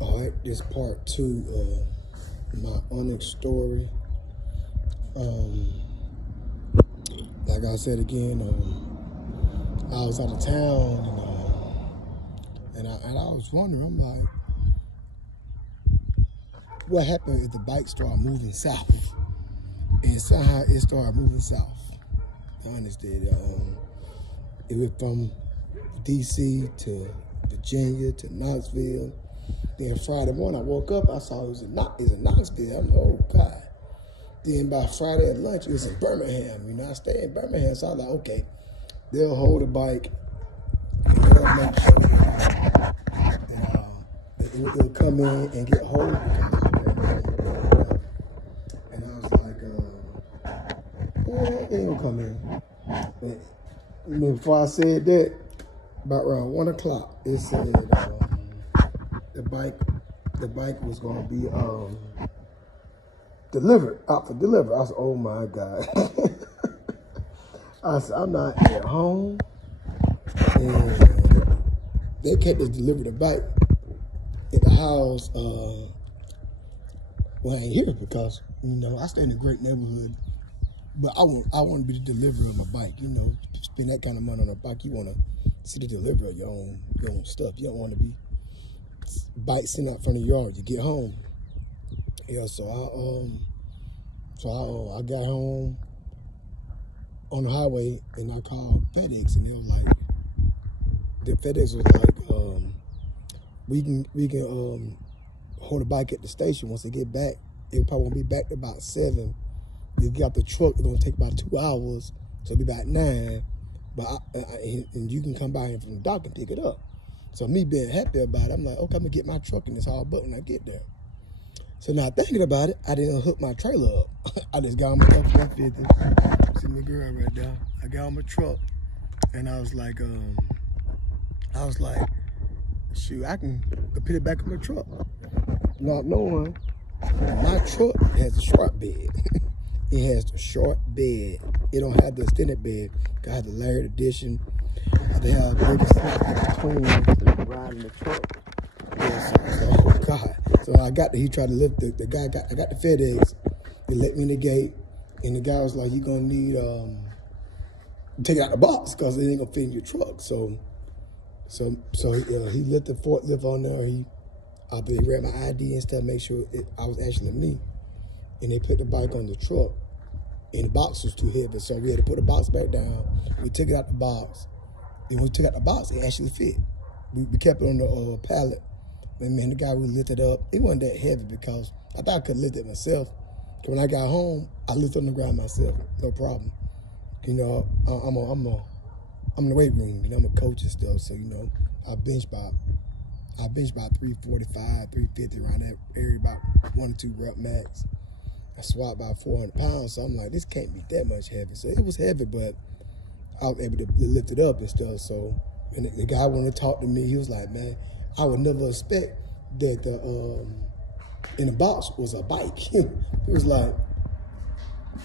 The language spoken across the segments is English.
All right, this part 2 of my Onyx story. Like I said again, I was out of town, and I was wondering, I'm like, what happened if the bike started moving south? And somehow it started moving south. Onyx did. It went from DC to Virginia to Knoxville. Then Friday morning I woke up, I saw it was in Knoxville. I'm like, oh God. Then by Friday at lunch, it was in Birmingham. You know, I stay in Birmingham, so I was like, okay, they'll hold the bike, and they'll make sure it'll come in and get hold of it. And I was like, yeah, it ain't gonna come in. But before I said that, about around 1 o'clock, it said the bike was gonna be delivered, out for delivery. I said, oh my God. I said, I'm not at home. And they can't just deliver the bike at the house. Well, I ain't here because, you know, I stay in a great neighborhood, but I want to be the deliverer of my bike. You know, spend that kind of money on a bike, you want to see the deliverer of your own stuff. You don't want to be bike sitting out front of your yard. You get home. Yeah, so I got home on the highway and I called FedEx, and they were like, the FedEx was like, we can hold the bike at the station. Once they get back, it probably won't be back to about 7. They get the truck, it's gonna take about 2 hours, so it'll be about 9. But and you can come by here from the dock and pick it up. So me being happy about it, I'm like, okay, I'm gonna get my truck in this hall but when I get there. So now thinking about it, I didn't hook my trailer up. I just got on my F-150. See my girl right there. I got on my truck, and I was like, shoot, I can put it back in my truck. Not knowing my truck has a short bed. It has the short bed. It don't have the extended bed. I had the layered edition. They have bigger seats between riding the truck. Yes, oh God. So I got he tried to lift the guy. I got the FedEx. They let me in the gate, and the guy was like, "You're gonna need take it out the box because it ain't gonna fit in your truck." So he lit the forklift on there. I read my ID and stuff, make sure I was actually me. And they put the bike on the truck, and the box was too heavy, so we had to put the box back down. We took it out the box, and when we took out the box, it actually fit. We kept it on the pallet. And man, the guy we lifted up, it wasn't that heavy because I thought I could lift it myself. When I got home, I lifted on the ground myself, no problem. You know, I'm in the weight room, you know, I'm a coach and stuff, so you know, I bench about 345, 350 around that area, about 1 or 2 rep max. I squat about 400 pounds, so I'm like, this can't be that much heavy. So it was heavy, but I was able to lift it up and stuff. So when the guy wanted to talk to me, he was like, man, I would never expect that in the box was a bike. He was like,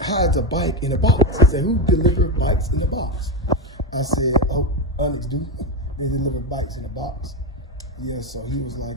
how is a bike in a box? He said, who delivers bikes in a box? I said, oh, Onyx do. They deliver bikes in a box. Yeah, so he was like,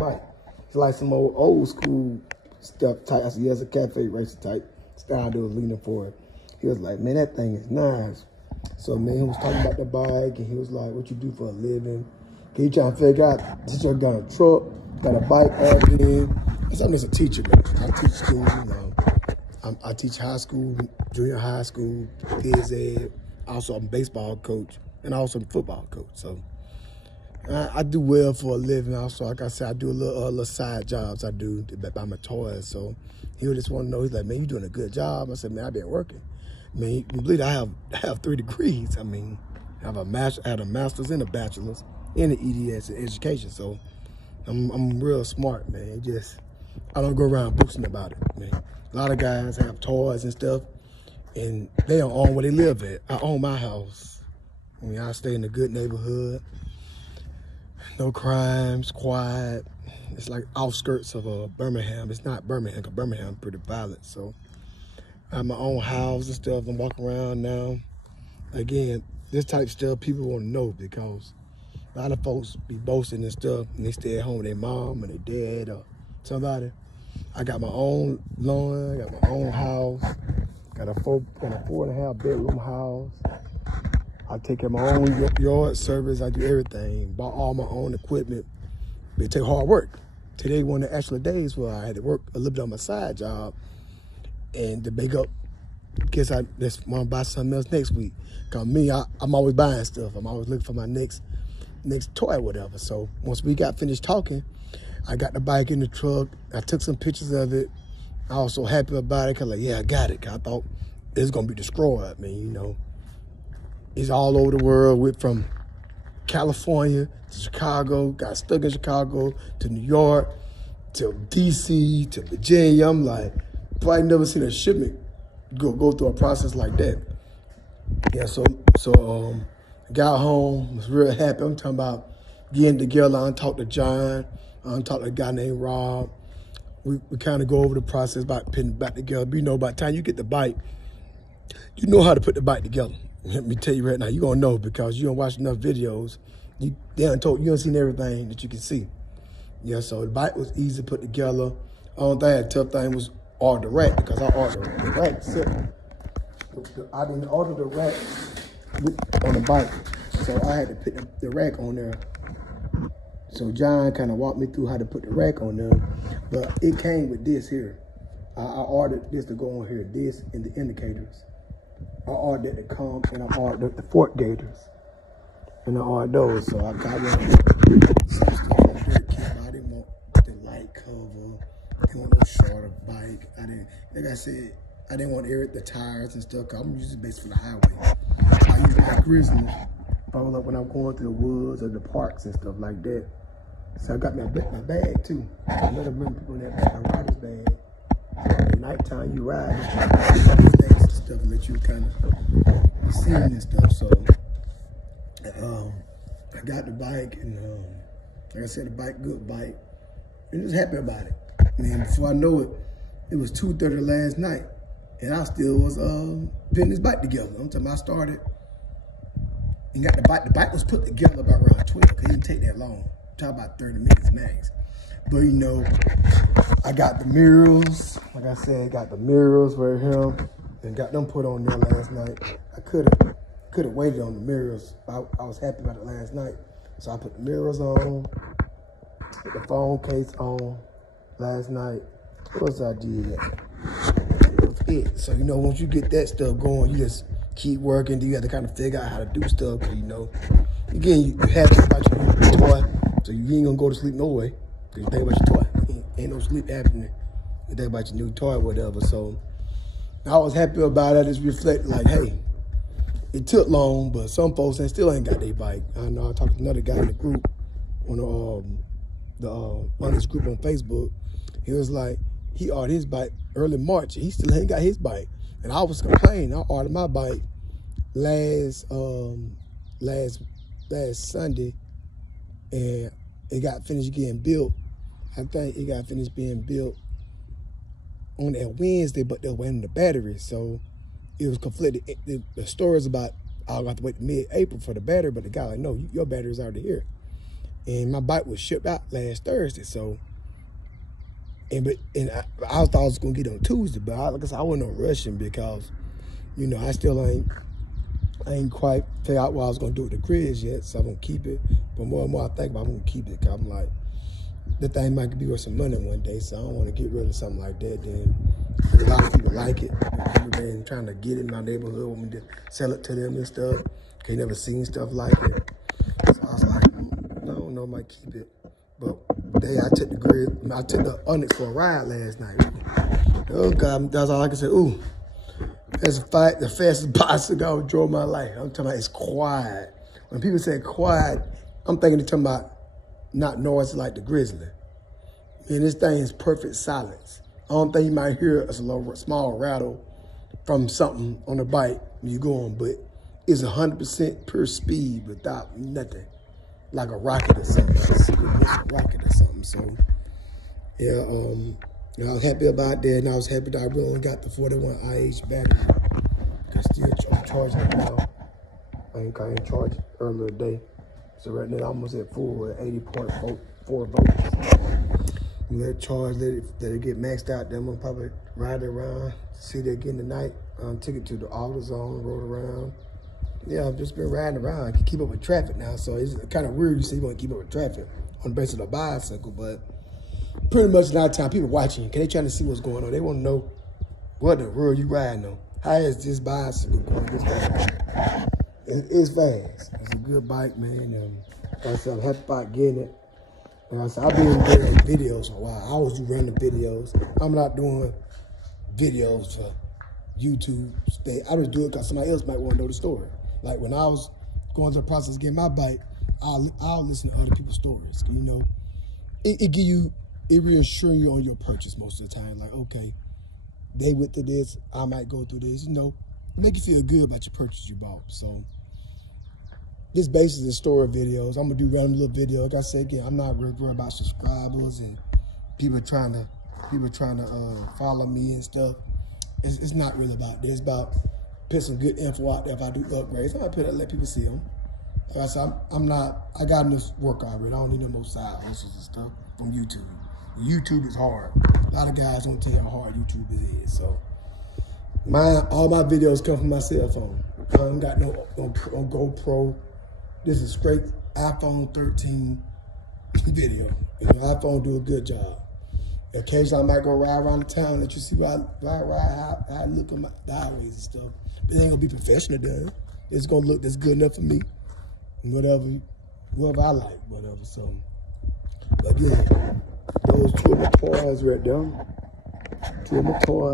bike. It's like some old school stuff type. I said, yeah, it's a cafe racer type style they was leaning for it. He was like, man, that thing is nice. So man, he was talking about the bike, and he was like, what you do for a living? He trying to figure out, this you got a truck, got a bike all in. I said, I'm just a teacher, man. I teach school, you know. I teach high school, junior high school, phys ed. Also, I'm a baseball coach, and also I'm a football coach. So I do well for a living. Also, like I said, I do a little side jobs I do to buy my toys. So he just want to know, he's like, man, you doing a good job. I said, man, I've been working. I mean, you believe I have 3 degrees. I mean, I had a master's and a bachelor's in the EDS in education. So I'm real smart, man. I don't go around boasting about it, man. A lot of guys have toys and stuff, and they don't own where they live at. I own my house. I mean, I stay in a good neighborhood. No crimes, quiet. It's like outskirts of Birmingham. It's not Birmingham, because Birmingham is pretty violent. So I have my own house and stuff. I'm walking around now. Again, this type of stuff people want to know because A lot of folks be boasting and stuff, and they stay at home with their mom and their dad or somebody. I got my own lawn, I got my own house, got a 4.5 bedroom house. I take care of my own yard service. I do everything, bought all my own equipment. It take hard work. Today, one of the actual days where I had to work a little bit on my side job, and to make up, guess I just want to buy something else next week. Cause me, I'm always buying stuff. I'm always looking for my next toy or whatever. So once we got finished talking, I got the bike in the truck. I took some pictures of it. I was so happy about it, cause like, yeah, I got it. Cause I thought it was gonna be destroyed. I mean, you know, it's all over the world. Went from California to Chicago, got stuck in Chicago to New York to DC to Virginia. I'm like, boy, I never seen a shipment go through a process like that. Yeah, so got home, was real happy. I'm talking about getting together. I talked to John. I talked to a guy named Rob. We kind of go over the process about putting it back together. But you know, by the time you get the bike, you know how to put the bike together. Let me tell you right now, you're going to know because you don't watch enough videos. You don't seen everything that you can see. Yeah, so the bike was easy to put together. The tough thing was order the rack because I ordered the rack separate. I didn't order the rack on the bike, so I had to put the rack on there. So John kind of walked me through how to put the rack on there, but it came with this here. I ordered this to go on here, this and the indicators. I ordered that to come, and I ordered the fork gators, and I ordered those. So I got one some stuff on that kit. I didn't want the light cover. I didn't want no shorter bike. Like I said, I didn't want the tires and stuff. Cause I'm using it basically for the highway. I use my Grizzly when I'm going through the woods or the parks and stuff like that. So I got my bag too. I let them bring people in that bag, my rider's bag. At nighttime you ride, and stuff let you kind of see and stuff. So I got the bike, and like I said, the bike, good bike. And just happy about it. And before I know it, it was 2:30 last night, and I still was putting this bike together. I'm talking about I started and got the bike. The bike was put together about around 12. It didn't take that long. Talk about 30 minutes max. But you know, I got the mirrors. Like I said, got the mirrors for him, and got them put on there last night. I could have waited on the mirrors. I was happy about it last night, so I put the mirrors on, put the phone case on last night. What else I did? That was it. So you know, once you get that stuff going, you just keep working. You have to kind of figure out how to do stuff. Cause you know, again, you happy about your toy, so you ain't gonna go to sleep no way. Cause you think about your toy. Ain't no sleep happening. You think about your new toy or whatever. So I was happy about it. I just reflect like, hey, it took long, but some folks still ain't got their bike. I know I talked to another guy in the group, on the Onyx group on Facebook. He was like, he ordered his bike early March. He still ain't got his bike. And I was complaining. I ordered my bike last Sunday, and it got finished getting built. I think it got finished being built on that Wednesday, but they're waiting the battery. So it was conflicted. The story is about, I'll have to wait mid-April for the battery, but the guy like, no, your battery's already here. And my bike was shipped out last Thursday. So, I thought I was gonna get it on Tuesday, but like I said, I wasn't no rushing because, you know, I still ain't quite figured out what I was gonna do with the Grizz yet, so I'm gonna keep it. But more and more I think about, I'm gonna keep it, cause I'm like, the thing might be worth some money one day, so I don't want to get rid of something like that. Then a lot of people like it. People been trying to get it in my neighborhood, want me to sell it to them and stuff. They never seen stuff like it. So I was like, no, I might keep it. But I took the Onyx for a ride last night. Oh God, that's all I can say. Ooh, that's the fastest bicycle I drove my life. I'm talking about it's quiet. When people say quiet, I'm thinking they're talking about not noise like the Grizzly. Man, this thing is perfect silence. I don't think you might hear a small rattle from something on the bike when you're going, but it's 100% pure speed without nothing. Like a rocket or something. So, yeah, I was happy about that, and I was happy that I really only got the 41 IH battery. I'm still charging it now. I ain't charged earlier today. So right now, I'm almost at full at 80.4 volts. You let it charge, let it get maxed out. Then I'm gonna probably ride it around, see it again tonight. Took it to the AutoZone, rode around. Yeah, I've just been riding around. I can keep up with traffic now, so it's kind of weird you say you want to keep up with traffic on the basis of a bicycle, but pretty much a lot of time people watching you, because they trying to see what's going on. They want to know what the world you riding on. How is this bicycle going this fast? It's fast. It's a good bike, man. And like I said, I'm happy about getting it. Like I said, I've been doing videos for a while. I always do random videos. I'm not doing videos for YouTube. I just do it because somebody else might want to know the story. Like when I was going through the process of getting my bike, I'll listen to other people's stories. You know, it reassure you on your purchase most of the time. Like, okay, they went through this, I might go through this. You know, make you feel good about your purchase you bought. So this basically is story videos. I'm gonna do random little videos. Like I said again, I'm not really worried about subscribers and people trying to follow me and stuff. It's not really about this. It's about put some good info out there if I do upgrades. I'm gonna let people see them. Like I said, I got enough work already. I don't need no more side hustles and stuff from YouTube. YouTube is hard. A lot of guys don't tell you how hard YouTube is. So all my videos come from my cell phone. I don't got no GoPro. This is straight iPhone 13 video. And the iPhone do a good job. Occasionally I might go ride around the town, let you see how I look at my highways and stuff. But it ain't gonna be professional, though. It's gonna look that's good enough for me. Whatever I like, whatever. So again, those two of my toys right there. Two of my toys.